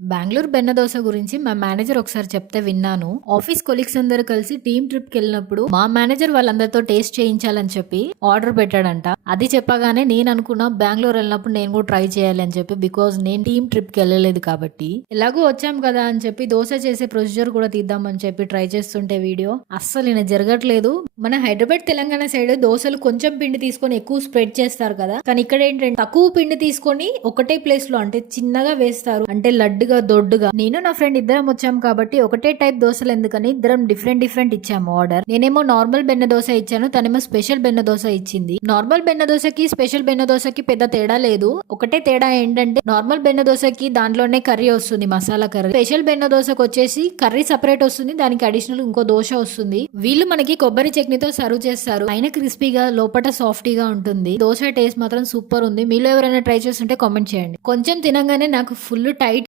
బెంగుళూరు బెన్న దోస గురించి మా మేనేజర్ ఒకసారి చెప్తే విన్నాను. ఆఫీస్ కొలీగ్స్ అందరూ కలిసి టీమ్ ట్రిప్‌కి వెళ్ళినప్పుడు మా మేనేజర్ వాళ్ళందరితో టేస్ట్ చేయించాలని చెప్పి ఆర్డర్ పెట్టాడంట. అది చెప్పగానే నేను అనుకున్నా బెంగుళూరు వెళ్ళినప్పుడు నేను కూడా ట్రై చేయాలి అని చెప్పి. బికాజ్ నేను టీమ్ ట్రిప్‌కి వెళ్ళలేదు కాబట్టి. ఎలాగో వచ్చాం కదా అని చెప్పి దోస చేసే ప్రొసీజర్ కూడా తీద్దామని చెప్పి ట్రై చేస్తుంటే వీడియో అస్సలు ఇలా జరగట్లేదు. మన హైదరాబాద్ తెలంగాణ సైడ్ దోసలు కొంచెం పిండి తీసుకొని ఎక్కువ స్ప్రెడ్ చేస్తారు కదా. కానీ ఇక్కడ ఏంటంటే తక్కువ పిండి తీసుకొని ఒకటే ప్లేస్ లో అంటే చిన్నగా వేస్తారు. అంటే లడ్డుగా దొడ్డుగా. నేను నా ఫ్రెండ్ ఇద్దరం వచ్చాం కాబట్టి ఒకటే టైప్ దోశలు ఎందుకని ఇద్దరం డిఫరెంట్ ఇచ్చాము ఆర్డర్. నేనేమో నార్మల్ బెన్న దోశ ఇచ్చాను, తనేమో స్పెషల్ బెన్న దోశ ఇచ్చింది. నార్మల్ బెన్న దోశకి స్పెషల్ బెన్న దోశకి పెద్ద తేడా లేదు. ఒకటే తేడా ఏంటంటే నార్మల్ బెన్న దోశకి దాంట్లోనే కర్రీ వస్తుంది, మసాలా కర్రీ. స్పెషల్ బెన్న దోశకి వచ్చేసి కర్రీ సపరేట్ వస్తుంది, దానికి అడిషనల్ ఇంకో దోశ వస్తుంది. వీళ్ళు మనకి కొబ్బరి చట్నీతో సర్వ్ చేస్తారు. పైన క్రిస్పీగా లోపల సాఫ్టీగా ఉంటుంది. దోశ టేస్ట్ మాత్రం సూపర్ ఉంది. మీలో ఎవరైనా ట్రై చేస్తుంటే కామెంట్ చేయండి. కొంచెం తినగానే నాకు ఫుల్ టైట్